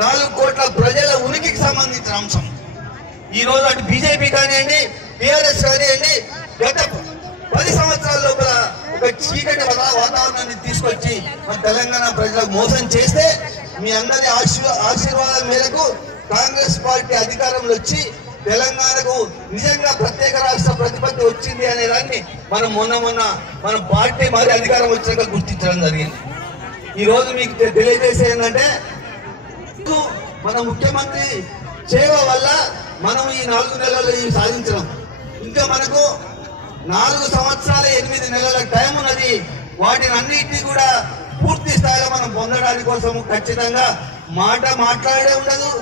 4 కోట్ల ప్రజల ఉనికికి సంబంధించిన అంశం. ఈ రోజు అటు బీజేపీ కానివ్వండి, టీఆర్ఎస్ కానివ్వండి, గత 10 సంవత్సరాల లోపల ఒక చీకటి వాతావరణాన్ని తీసుకొచ్చి మన తెలంగాణ ప్రజలకు మోసం చేస్తే మీ అందరి ఆశీర్వాదాల మేరకు కాంగ్రెస్ పార్టీ అధికారంలో వచ్చి తెలంగాణకు నిజంగా ప్రత్యేక రాష్ట్ర ప్రతిపత్తి వచ్చింది అనే దాన్ని మనం మొన్న మన పార్టీ మరి అధికారం వచ్చాక గుర్తించడం జరిగింది. ఈ రోజు మీకు తెలియజేసే ఏంటంటే మన ముఖ్యమంత్రి సేవ వల్ల మనం ఈ 4 నెలల్లో సాధించడం. ఇంకా మనకు 4 సంవత్సరాల 8 నెలల టైం ఉన్నది. వాటిని అన్నింటినీ కూడా పూర్తి స్థాయిలో మనం పొందడానికి కోసం ఖచ్చితంగా మాట్లాడే ఉండదు.